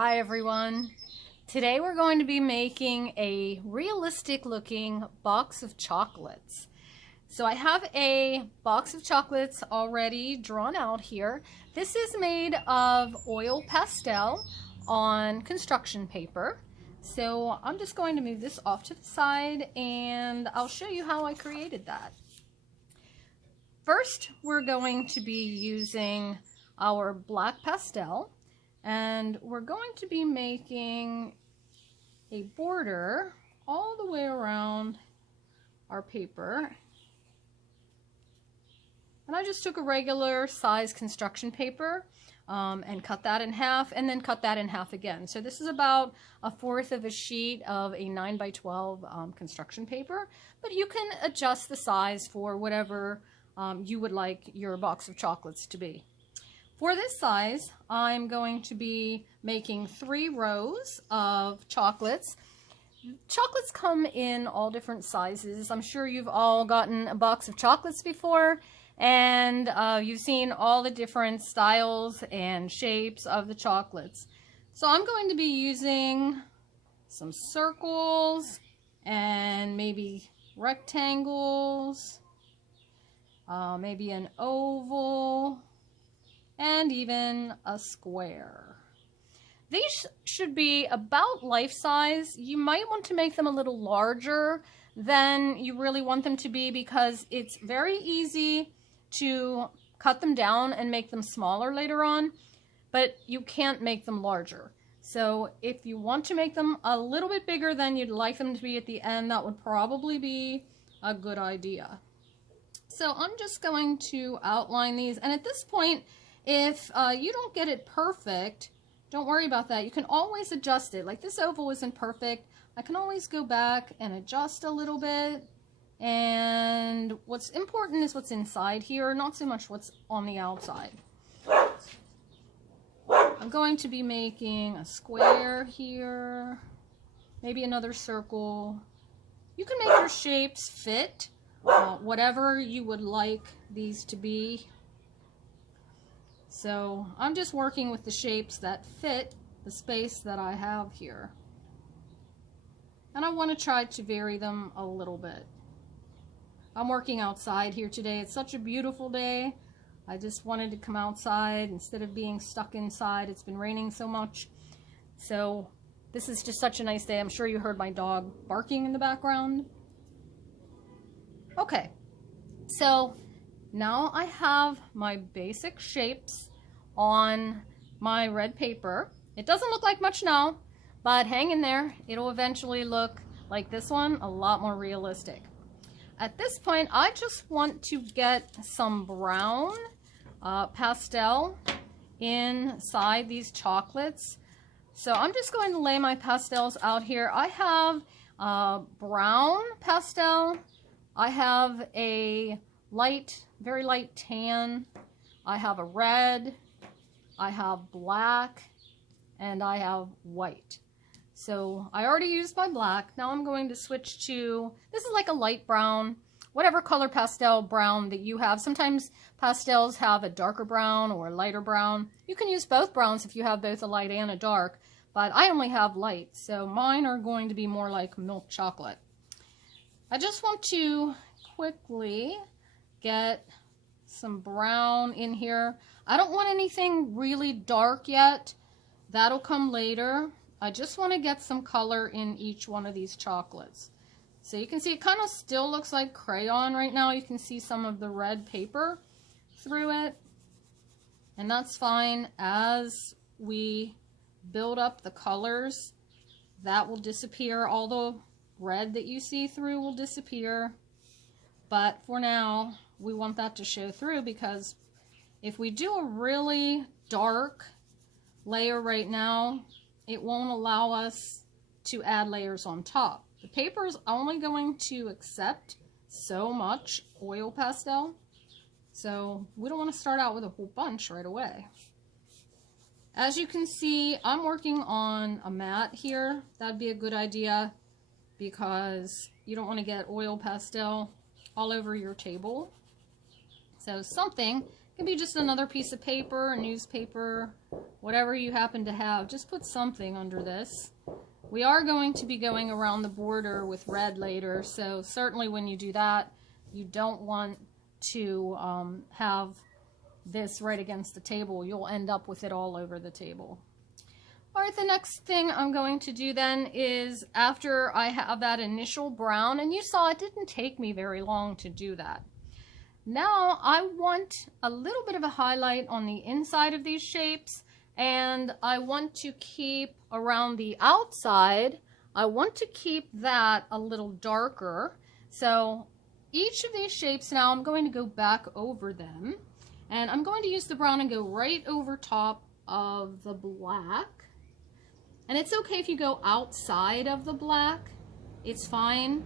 Hi everyone. Today we're going to be making a realistic looking box of chocolates. So I have a box of chocolates already drawn out here. This is made of oil pastel on construction paper. So I'm just going to move this off to the side and I'll show you how I created that. First, we're going to be using our black pastel. And we're going to be making a border all the way around our paper. And I just took a regular size construction paper and cut that in half and then cut that in half again. So this is about 1/4 of a sheet of a 9x12 construction paper, but you can adjust the size for whatever you would like your box of chocolates to be. For this size, I'm going to be making 3 rows of chocolates. Chocolates come in all different sizes. I'm sure you've all gotten a box of chocolates before, and you've seen all the different styles and shapes of the chocolates. So I'm going to be using some circles and maybe rectangles, maybe an oval, and even a square. These should be about life size. You might want to make them a little larger than you really want them to be because it's very easy to cut them down and make them smaller later on, but you can't make them larger. So if you want to make them a little bit bigger than you'd like them to be at the end, that would probably be a good idea. So I'm just going to outline these, and at this point, if you don't get it perfect, don't worry about that. You can always adjust it. Like this oval isn't perfect. I can always go back and adjust a little bit. And what's important is what's inside here, not so much what's on the outside. I'm going to be making a square here, maybe another circle. You can make your shapes fit whatever you would like these to be. So I'm just working with the shapes that fit the space that I have here. And I want to try to vary them a little bit. I'm working outside here today. It's such a beautiful day. I just wanted to come outside instead of being stuck inside. It's been raining so much. So this is just such a nice day. I'm sure you heard my dog barking in the background. Okay, so now I have my basic shapes on my red paper. It doesn't look like much now, but hang in there. It'll eventually look like this one, a lot more realistic. At this point, I just want to get some brown pastel inside these chocolates. So I'm just going to lay my pastels out here. I have brown pastel. I have a very light tan. I have a red, I have black, and I have white. So I already used my black. Now I'm going to switch to, this is like a light brown, whatever color pastel brown that you have. Sometimes pastels have a darker brown or a lighter brown. You can use both browns if you have both a light and a dark, but I only have light, so mine are going to be more like milk chocolate. I just want to quickly get some brown in here. I don't want anything really dark yet. That'll come later. I just want to get some color in each one of these chocolates. So you can see it kind of still looks like crayon right now. You can see some of the red paper through it. And that's fine. As we build up the colors, that will disappear. All the red that you see through will disappear. But for now, we want that to show through because if we do a really dark layer right now, it won't allow us to add layers on top. The paper is only going to accept so much oil pastel, so we don't want to start out with a whole bunch right away. As you can see, I'm working on a mat here. That'd be a good idea because you don't want to get oil pastel all over your table. So something It can be just another piece of paper, a newspaper, whatever you happen to have. Just put something under this. We are going to be going around the border with red later, so certainly when you do that, you don't want to have this right against the table. You'll end up with it all over the table. All right, the next thing I'm going to do then is, after I have that initial brown, and you saw it didn't take me very long to do that. Now I want a little bit of a highlight on the inside of these shapes, and I want to keep around the outside, I want to keep that a little darker. So each of these shapes now, I'm going to go back over them, and I'm going to use the brown and go right over top of the black. And it's okay if you go outside of the black, it's fine,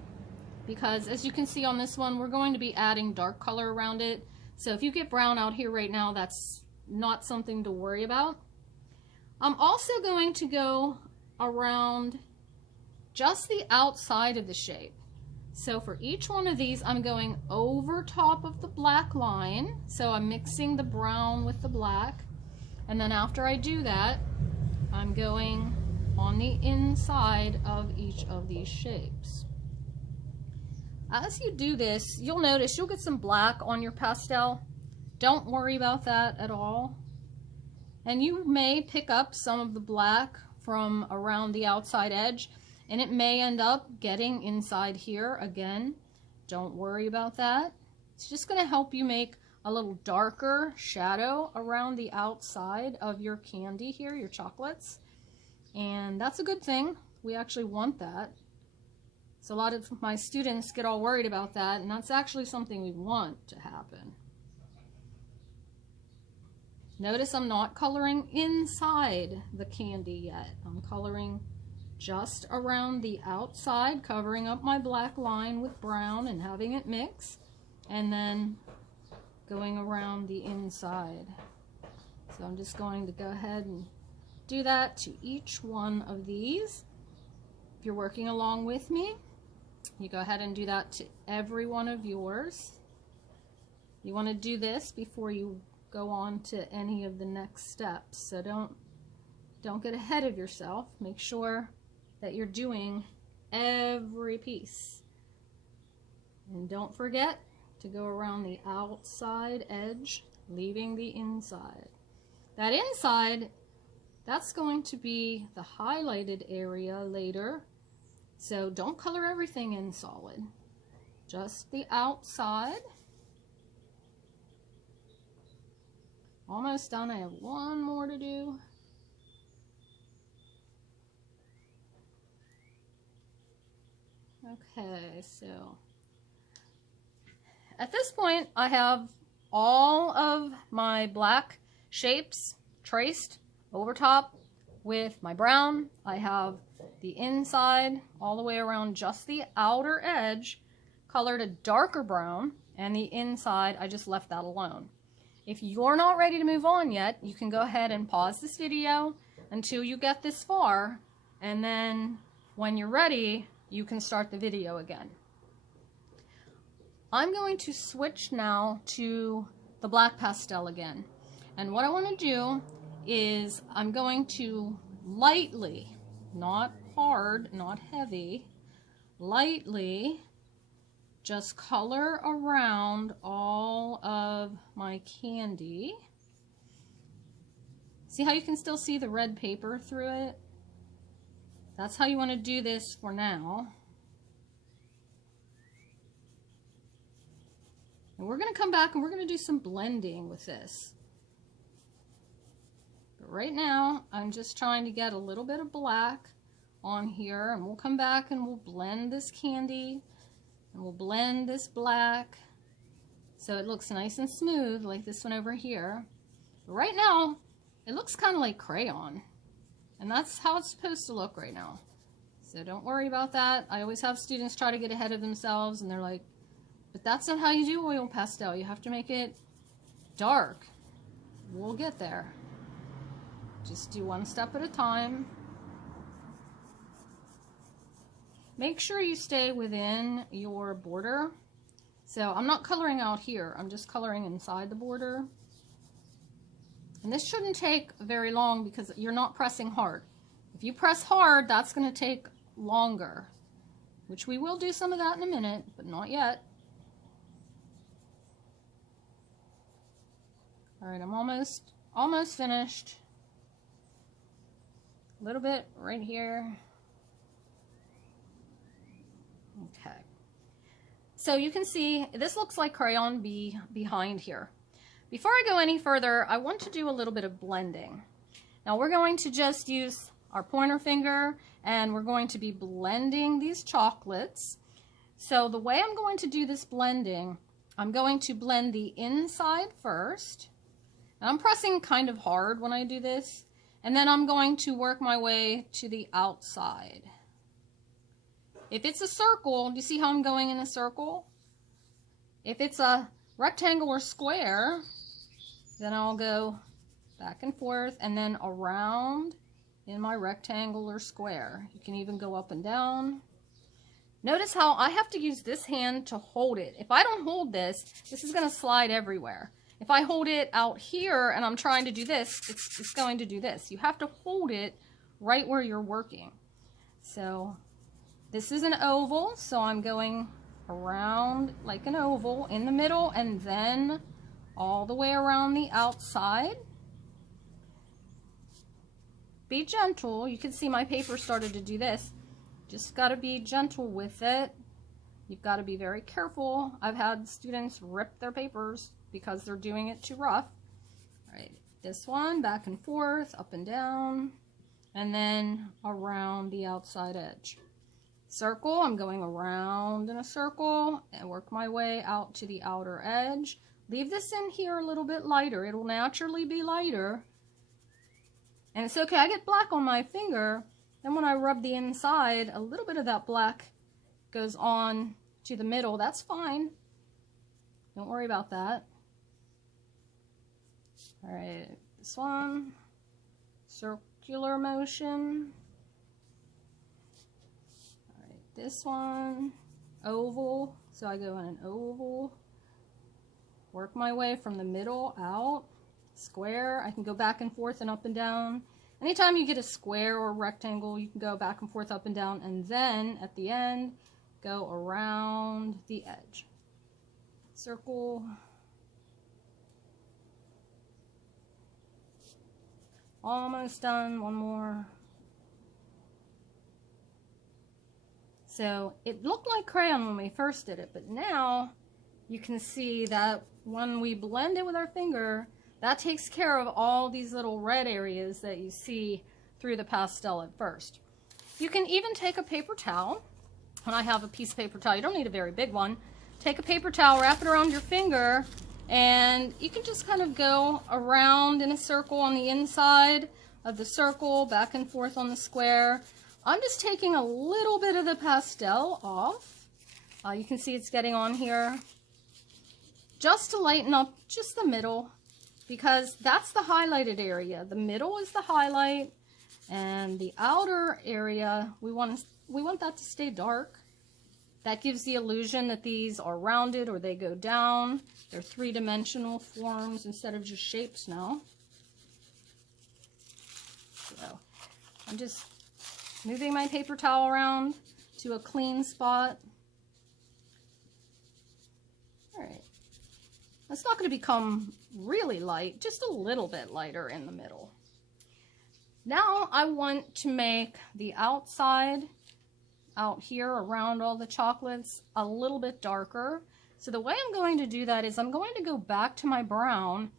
because as you can see on this one, we're going to be adding dark color around it. So if you get brown out here right now, that's not something to worry about. I'm also going to go around just the outside of the shape. So for each one of these, I'm going over top of the black line. So I'm mixing the brown with the black. And then after I do that, I'm going on the inside of each of these shapes. As you do this, you'll notice you'll get some black on your pastel. Don't worry about that at all. And you may pick up some of the black from around the outside edge, and it may end up getting inside here again. Don't worry about that. It's just going to help you make a little darker shadow around the outside of your candy here, your chocolates. And that's a good thing. We actually want that. So a lot of my students get all worried about that, and that's actually something we want to happen. Notice I'm not coloring inside the candy yet. I'm coloring just around the outside, covering up my black line with brown and having it mix, and then going around the inside. So I'm just going to go ahead and do that to each one of these. If you're working along with me, you go ahead and do that to every one of yours. You want to do this before you go on to any of the next steps. So don't get ahead of yourself. Make sure that you're doing every piece. And don't forget to go around the outside edge, leaving the inside. That inside, that's going to be the highlighted area later. So don't color everything in solid. Just the outside. Almost done. I have one more to do. Okay, so at this point I have all of my black shapes traced over top with my brown. I have the inside all the way around just the outer edge colored a darker brown, and the inside I just left that alone. If you're not ready to move on yet, you can go ahead and pause this video until you get this far, and then when you're ready, you can start the video again. I'm going to switch now to the black pastel again. And what I want to do is I'm going to lightly, not hard, not heavy, lightly just color around all of my candy. See how you can still see the red paper through it? That's how you want to do this for now. And we're going to come back and we're going to do some blending with this. But right now, I'm just trying to get a little bit of black on here, and we'll come back and we'll blend this candy, and we'll blend this black so it looks nice and smooth like this one over here. But right now, it looks kind of like crayon. And that's how it's supposed to look right now. So don't worry about that. I always have students try to get ahead of themselves and they're like, but that's not how you do oil pastel. You have to make it dark. We'll get there. Just do one step at a time. Make sure you stay within your border. So I'm not coloring out here. I'm just coloring inside the border. And this shouldn't take very long because you're not pressing hard. If you press hard, that's going to take longer, which we will do some of that in a minute, but not yet. All right, I'm almost finished. A little bit right here. Okay. So you can see this looks like crayon B behind here. Before I go any further, I want to do a little bit of blending. Now we're going to just use our pointer finger and we're going to be blending these chocolates. So the way I'm going to do this blending, I'm going to blend the inside first. And I'm pressing kind of hard when I do this. And then I'm going to work my way to the outside. If it's a circle, do you see how I'm going in a circle? If it's a rectangle or square, then I'll go back and forth and then around in my rectangle or square. You can even go up and down. Notice how I have to use this hand to hold it. If I don't hold this, this is going to slide everywhere. If I hold it out here and I'm trying to do this, it's going to do this. You have to hold it right where you're working. So this is an oval, so I'm going around like an oval in the middle and then all the way around the outside. Be gentle. You can see my paper started to do this. Just got to be gentle with it. You've got to be very careful. I've had students rip their papers because they're doing it too rough. All right, this one, back and forth, up and down, and then around the outside edge. Circle, I'm going around in a circle and work my way out to the outer edge. Leave this in here a little bit lighter. It'll naturally be lighter. And it's okay, I get black on my finger. Then when I rub the inside, a little bit of that black goes on to the middle. That's fine. Don't worry about that. All right, this one, circular motion. All right, this one, oval. So I go in an oval, work my way from the middle out. Square, I can go back and forth and up and down. Anytime you get a square or rectangle, you can go back and forth, up and down, and then at the end, go around the edge. Circle. Almost done, one more. So it looked like crayon when we first did it, but now you can see that when we blend it with our finger, that takes care of all these little red areas that you see through the pastel at first. You can even take a paper towel. When I have a piece of paper towel, you don't need a very big one. Take a paper towel, wrap it around your finger, and you can just kind of go around in a circle on the inside of the circle, back and forth on the square. I'm just taking a little bit of the pastel off. You can see it's getting on here. Just to lighten up just the middle, because that's the highlighted area. The middle is the highlight, and the outer area, we want that to stay dark. That gives the illusion that these are rounded or they go down. They're three-dimensional forms instead of just shapes now. So I'm just moving my paper towel around to a clean spot. All right. It's not going to become really light, just a little bit lighter in the middle. Now I want to make the outside out here around all the chocolates a little bit darker. So the way I'm going to do that is I'm going to go back to my brown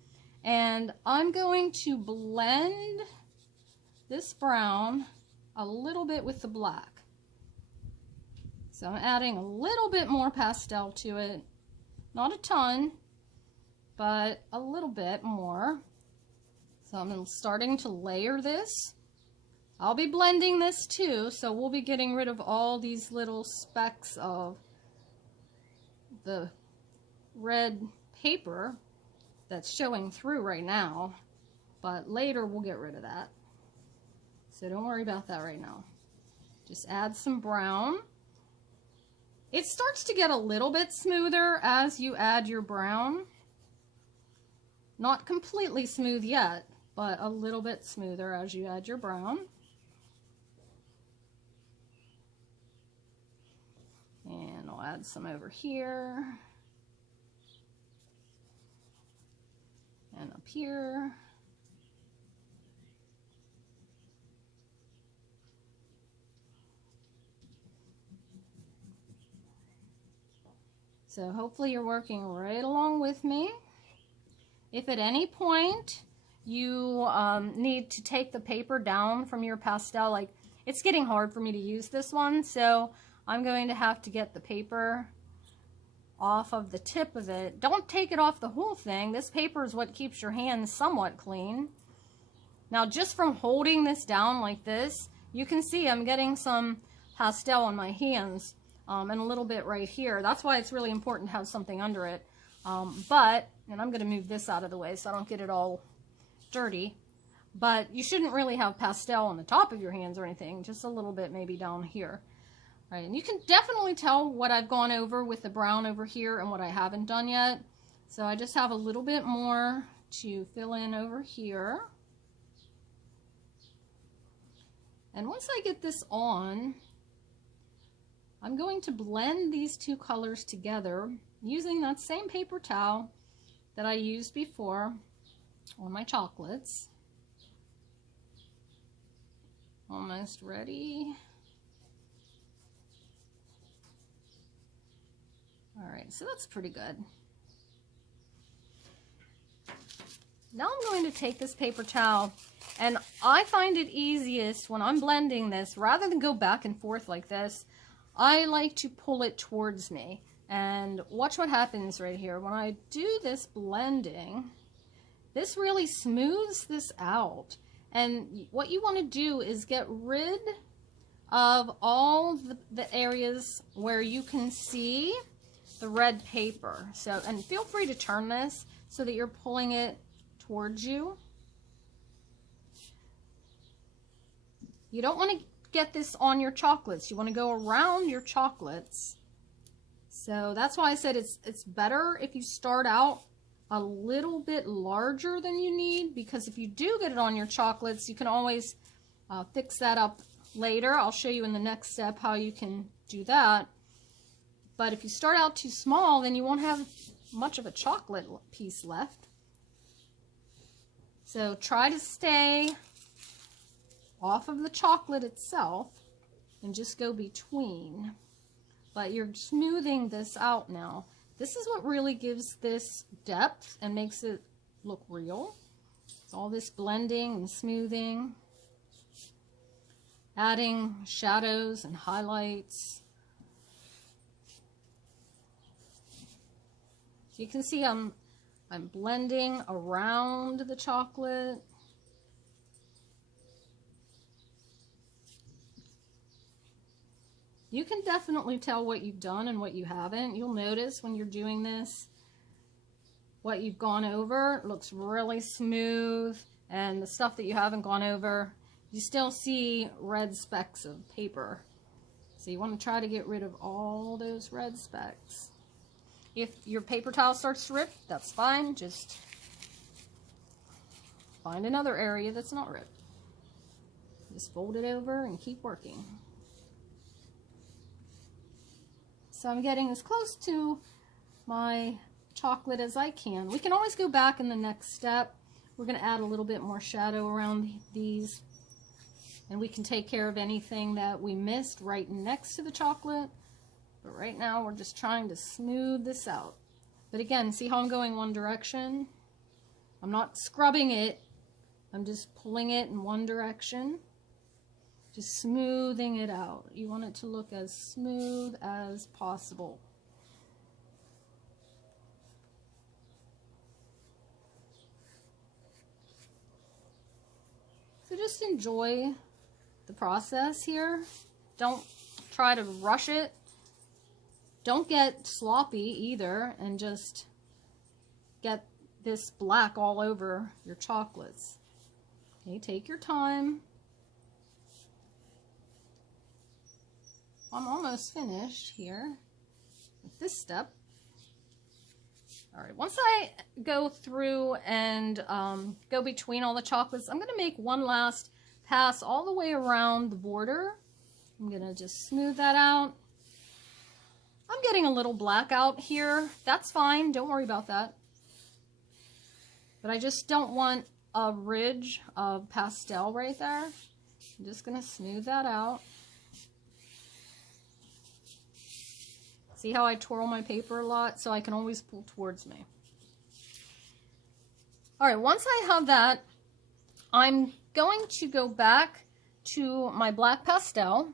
and I'm going to blend this brown a little bit with the black. So I'm adding a little bit more pastel to it, not a ton, but a little bit more. So I'm starting to layer this. I'll be blending this too, so we'll be getting rid of all these little specks of the red paper that's showing through right now, but later we'll get rid of that. So don't worry about that right now. Just add some brown. It starts to get a little bit smoother as you add your brown. Not completely smooth yet, but a little bit smoother as you add your brown. And I'll add some over here and up here. So hopefully you're working right along with me. If at any point you need to take the paper down from your pastel, like it's getting hard for me to use this one, so I'm going to have to get the paper off of the tip of it. Don't take it off the whole thing. This paper is what keeps your hands somewhat clean. Now just from holding this down like this, you can see I'm getting some pastel on my hands. And a little bit right here. That's why it's really important to have something under it. And I'm going to move this out of the way so I don't get it all dirty. But you shouldn't really have pastel on the top of your hands or anything. Just a little bit maybe down here. All right, and you can definitely tell what I've gone over with the brown over here and what I haven't done yet. So I just have a little bit more to fill in over here. And once I get this on, I'm going to blend these two colors together using that same paper towel that I used before on my chocolates. Almost ready. All right, so that's pretty good. Now I'm going to take this paper towel, and I find it easiest when I'm blending this, rather than go back and forth like this, I like to pull it towards me. And watch what happens right here. When I do this blending, this really smooths this out. And what you want to do is get rid of all the areas where you can see the red paper. So, and feel free to turn this so that you're pulling it towards you. You don't want to get this on your chocolates. You want to go around your chocolates. So that's why I said it's better if you start out a little bit larger than you need, because if you do get it on your chocolates, you can always fix that up later. I'll show you in the next step how you can do that. But if you start out too small, then you won't have much of a chocolate piece left. So try to stay off of the chocolate itself and just go between. But you're smoothing this out now. This is what really gives this depth and makes it look real. It's all this blending and smoothing, adding shadows and highlights. So you can see I'm blending around the chocolate. You can definitely tell what you've done and what you haven't. You'll notice when you're doing this, what you've gone over looks really smooth, and the stuff that you haven't gone over, you still see red specks of paper. So you want to try to get rid of all those red specks. If your paper towel starts to rip, that's fine. Just find another area that's not ripped. Just fold it over and keep working. So I'm getting as close to my chocolate as I can. We can always go back in the next step. We're going to add a little bit more shadow around these, and we can take care of anything that we missed right next to the chocolate. But right now we're just trying to smooth this out. But again, see how I'm going one direction? I'm not scrubbing it. I'm just pulling it in one direction. Just smoothing it out. You want it to look as smooth as possible. So just enjoy the process here. Don't try to rush it. Don't get sloppy either and just get this black all over your chocolates. Okay, take your time. I'm almost finished here with this step. All right, once I go through and go between all the chocolates, I'm gonna make one last pass all the way around the border. I'm gonna just smooth that out. I'm getting a little black out here. That's fine, don't worry about that. But I just don't want a ridge of pastel right there. I'm just gonna smooth that out. See how I twirl my paper a lot so I can always pull towards me. All right, once I have that, I'm going to go back to my black pastel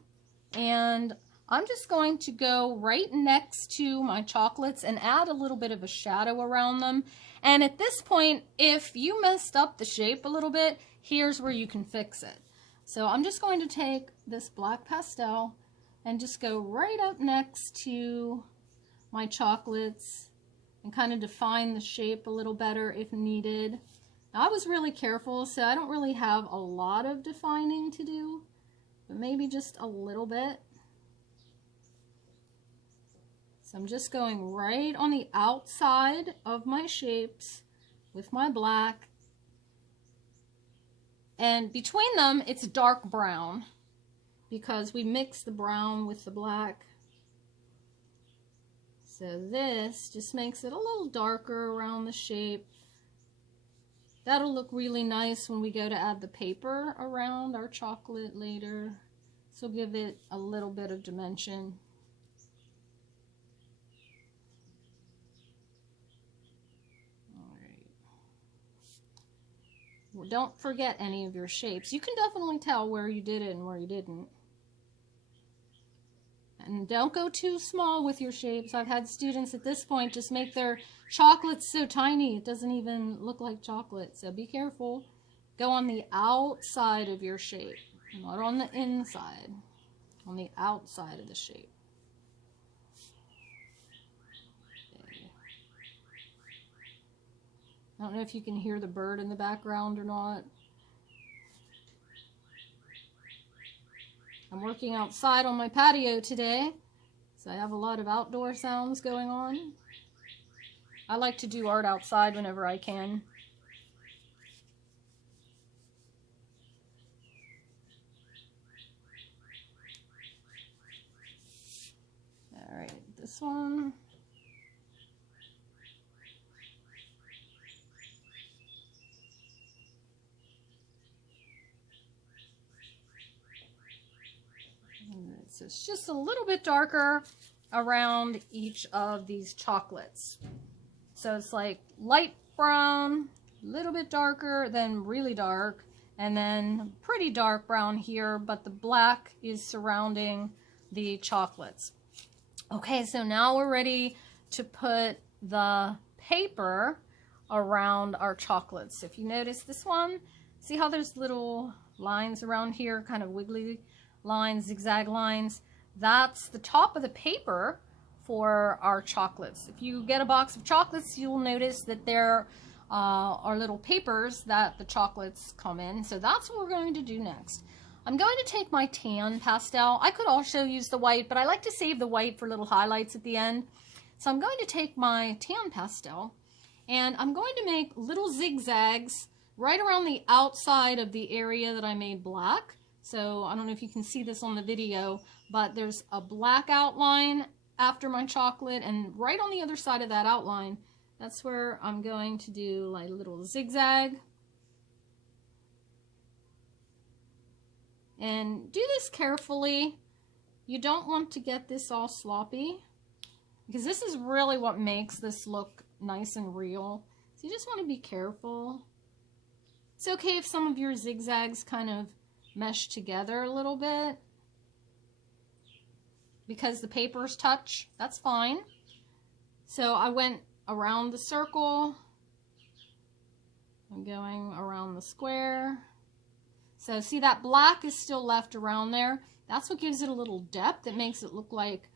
and I'm just going to go right next to my chocolates and add a little bit of a shadow around them. And at this point, if you messed up the shape a little bit, here's where you can fix it. So I'm just going to take this black pastel and just go right up next to my chocolates and kind of define the shape a little better if needed. Now, I was really careful, so I don't really have a lot of defining to do, but maybe just a little bit. So I'm just going right on the outside of my shapes with my black. And between them, it's dark brown because we mix the brown with the black. So this just makes it a little darker around the shape. That'll look really nice when we go to add the paper around our chocolate later. So give it a little bit of dimension. Well, don't forget any of your shapes. You can definitely tell where you did it and where you didn't. And don't go too small with your shapes. I've had students at this point just make their chocolates so tiny it doesn't even look like chocolate. So be careful. Go on the outside of your shape, not on the inside. On the outside of the shape. I don't know if you can hear the bird in the background or not. I'm working outside on my patio today, so I have a lot of outdoor sounds going on. I like to do art outside whenever I can. All right, this one. So it's just a little bit darker around each of these chocolates. So it's like light brown, a little bit darker, then really dark, and then pretty dark brown here, but the black is surrounding the chocolates. Okay, so now we're ready to put the paper around our chocolates. If you notice this one, see how there's little lines around here, kind of wiggly lines, zigzag lines? That's the top of the paper for our chocolates. If you get a box of chocolates, you'll notice that there are little papers that the chocolates come in. So that's what we're going to do next. I'm going to take my tan pastel. I could also use the white, but I like to save the white for little highlights at the end. So I'm going to take my tan pastel and I'm going to make little zigzags right around the outside of the area that I made black. So I don't know if you can see this on the video, but there's a black outline after my chocolate, and right on the other side of that outline, that's where I'm going to do like a little zigzag. And do this carefully. You don't want to get this all sloppy, because this is really what makes this look nice and real. So you just want to be careful. It's okay if some of your zigzags kind of mesh together a little bit because the papers touch. That's fine. So I went around the circle. I'm going around the square. So see, that black is still left around there. That's what gives it a little depth. It makes it look like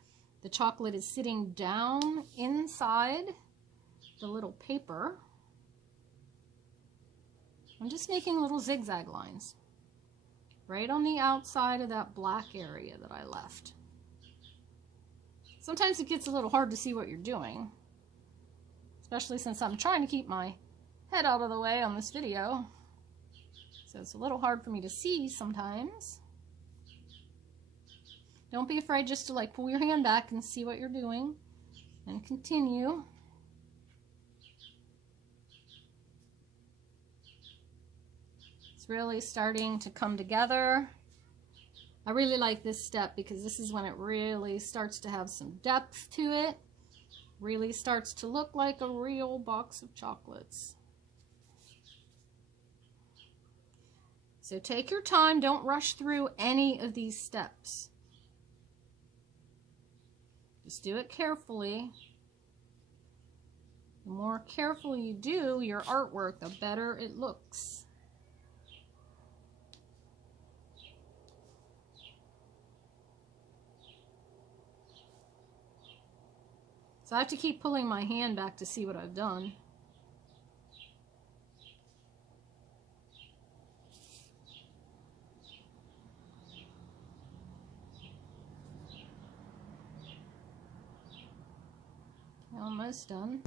the chocolate is sitting down inside the little paper. I'm just making little zigzag lines right on the outside of that black area that I left. Sometimes it gets a little hard to see what you're doing, especially since I'm trying to keep my head out of the way on this video. So it's a little hard for me to see sometimes. Don't be afraid just to like pull your hand back and see what you're doing and continue. It's really starting to come together. I really like this step because this is when it really starts to have some depth to it. Really starts to look like a real box of chocolates. So take your time, don't rush through any of these steps. Just do it carefully. The more careful you do your artwork, the better it looks. So I have to keep pulling my hand back to see what I've done. Almost done.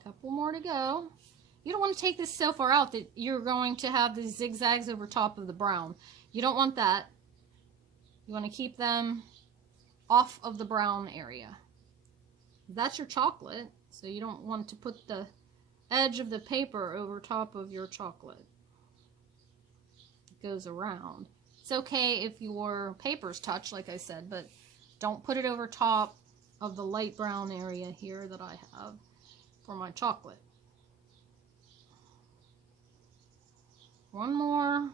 A couple more to go. You don't want to take this so far out that you're going to have these zigzags over top of the brown. You don't want that. You want to keep them off of the brown area. That's your chocolate, so you don't want to put the edge of the paper over top of your chocolate. It goes around. It's okay if your papers touch, like I said, but don't put it over top of the light brown area here that I have for my chocolate. One more.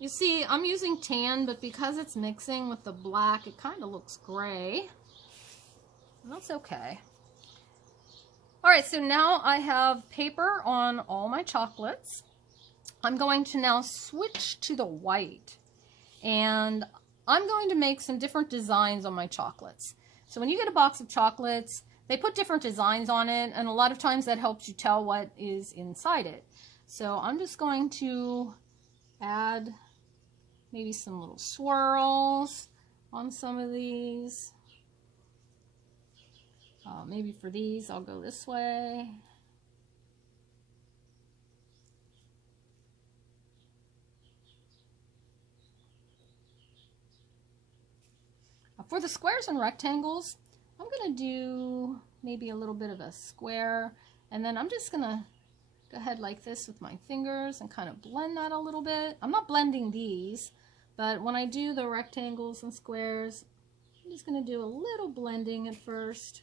You see, I'm using tan, but because it's mixing with the black, it kind of looks gray. That's okay. Alright, so now I have paper on all my chocolates. I'm going to now switch to the white, and I'm going to make some different designs on my chocolates. So when you get a box of chocolates, they put different designs on it, and a lot of times that helps you tell what is inside it. So I'm just going to add maybe some little swirls on some of these. Maybe for these, I'll go this way. For the squares and rectangles, I'm going to do maybe a little bit of a square, and then I'm just going to go ahead like this with my fingers and kind of blend that a little bit. I'm not blending these, but when I do the rectangles and squares, I'm just going to do a little blending at first.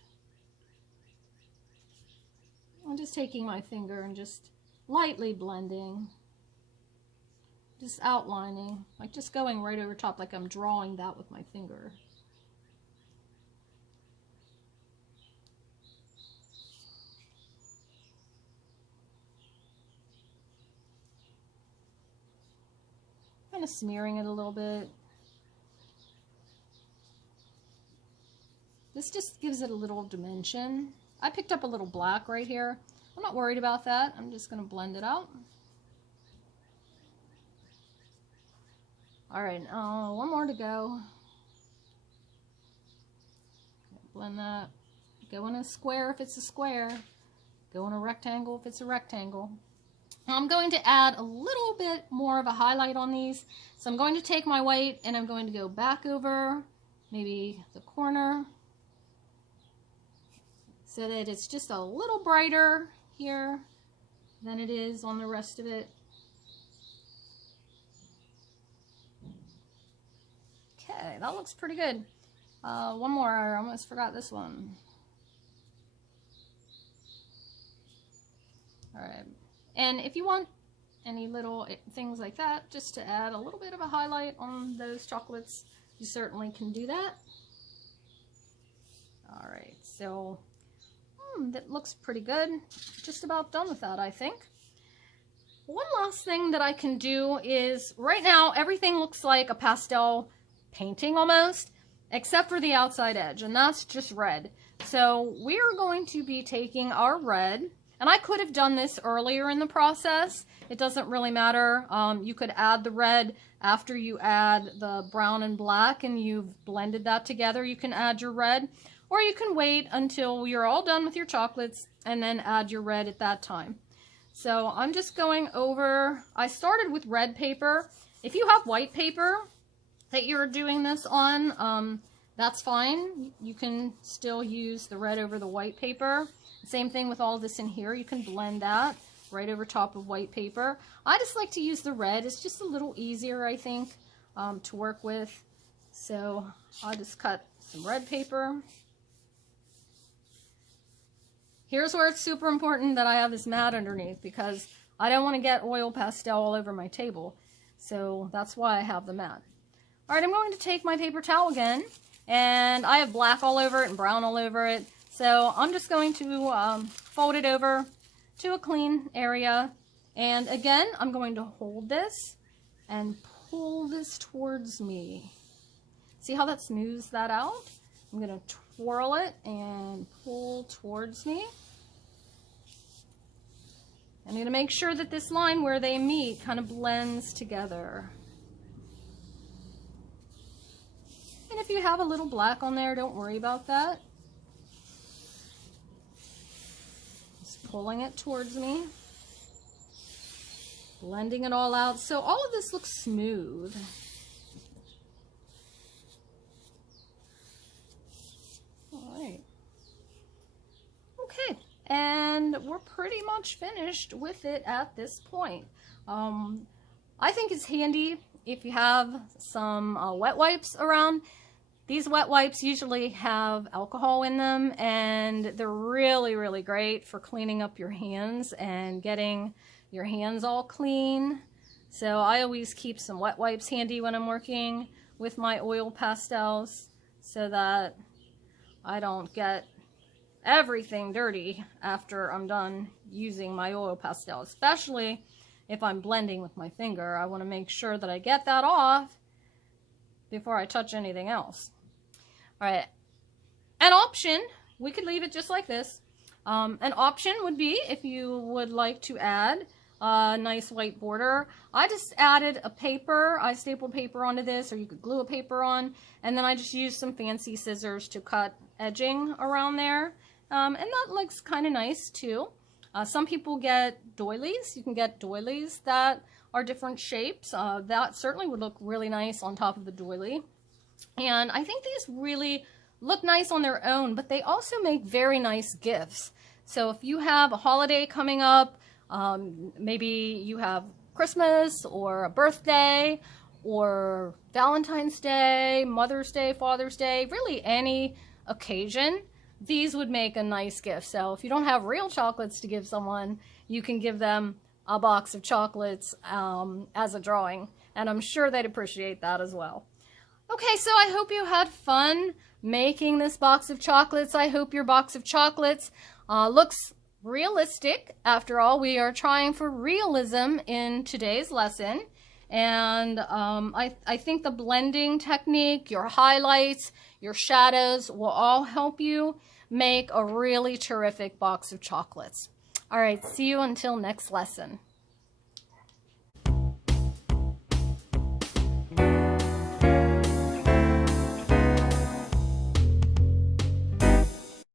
I'm just taking my finger and just lightly blending, just outlining, like just going right over top, like I'm drawing that with my finger. Kind of smearing it a little bit. This just gives it a little dimension. I picked up a little black right here. I'm not worried about that. I'm just going to blend it out. Alright, one more to go. Blend that. Go in a square if it's a square. Go in a rectangle if it's a rectangle. I'm going to add a little bit more of a highlight on these. So I'm going to take my white and I'm going to go back over maybe the corner so that it's just a little brighter here than it is on the rest of it. Okay, that looks pretty good. One more, I almost forgot this one. Alright. And if you want any little things like that, just to add a little bit of a highlight on those chocolates, you certainly can do that. Alright, so that looks pretty good. Just about done with that, I think. One last thing that I can do is, right now everything looks like a pastel painting almost, except for the outside edge, and that's just red. So we're going to be taking our red And I could have done this earlier in the process. It doesn't really matter. You could add the red after you add the brown and black and you've blended that together. You can add your red, or you can wait until you're all done with your chocolates and then add your red at that time. So I'm just going over, I started with red paper. If you have white paper that you're doing this on, that's fine. You can still use the red over the white paper. Same thing with all this in here. You can blend that right over top of white paper. I just like to use the red. It's just a little easier, I think, to work with. So I'll just cut some red paper. Here's where it's super important that I have this mat underneath, because I don't want to get oil pastel all over my table. So that's why I have the mat. All right, I'm going to take my paper towel again, and I have black all over it and brown all over it. So I'm just going to fold it over to a clean area. And again, I'm going to hold this and pull this towards me. See how that smooths that out? I'm going to twirl it and pull towards me. I'm going to make sure that this line where they meet kind of blends together. And if you have a little black on there, don't worry about that. Just pulling it towards me. Blending it all out. So all of this looks smooth. Alright. Okay, and we're pretty much finished with it at this point. I think it's handy if you have some wet wipes around. These wet wipes usually have alcohol in them, and they're really, really great for cleaning up your hands and getting your hands all clean. So I always keep some wet wipes handy when I'm working with my oil pastels so that I don't get everything dirty after I'm done using my oil pastel, especially if I'm blending with my finger. I want to make sure that I get that off before I touch anything else. All right, an option, we could leave it just like this. An option would be if you would like to add a nice white border. I just added a paper, I stapled paper onto this, or you could glue a paper on, and then I just used some fancy scissors to cut edging around there. And that looks kind of nice too. Some people get doilies. You can get doilies that are different shapes. That certainly would look really nice on top of the doily. And I think these really look nice on their own, but they also make very nice gifts. So if you have a holiday coming up, maybe you have Christmas or a birthday or Valentine's Day, Mother's Day, Father's Day, really any occasion, these would make a nice gift. So if you don't have real chocolates to give someone, you can give them a box of chocolates as a drawing, and I'm sure they'd appreciate that as well. Okay, so I hope you had fun making this box of chocolates. I hope your box of chocolates looks realistic. After all, we are trying for realism in today's lesson. And I think the blending technique, your highlights, your shadows will all help you make a really terrific box of chocolates. All right, see you until next lesson.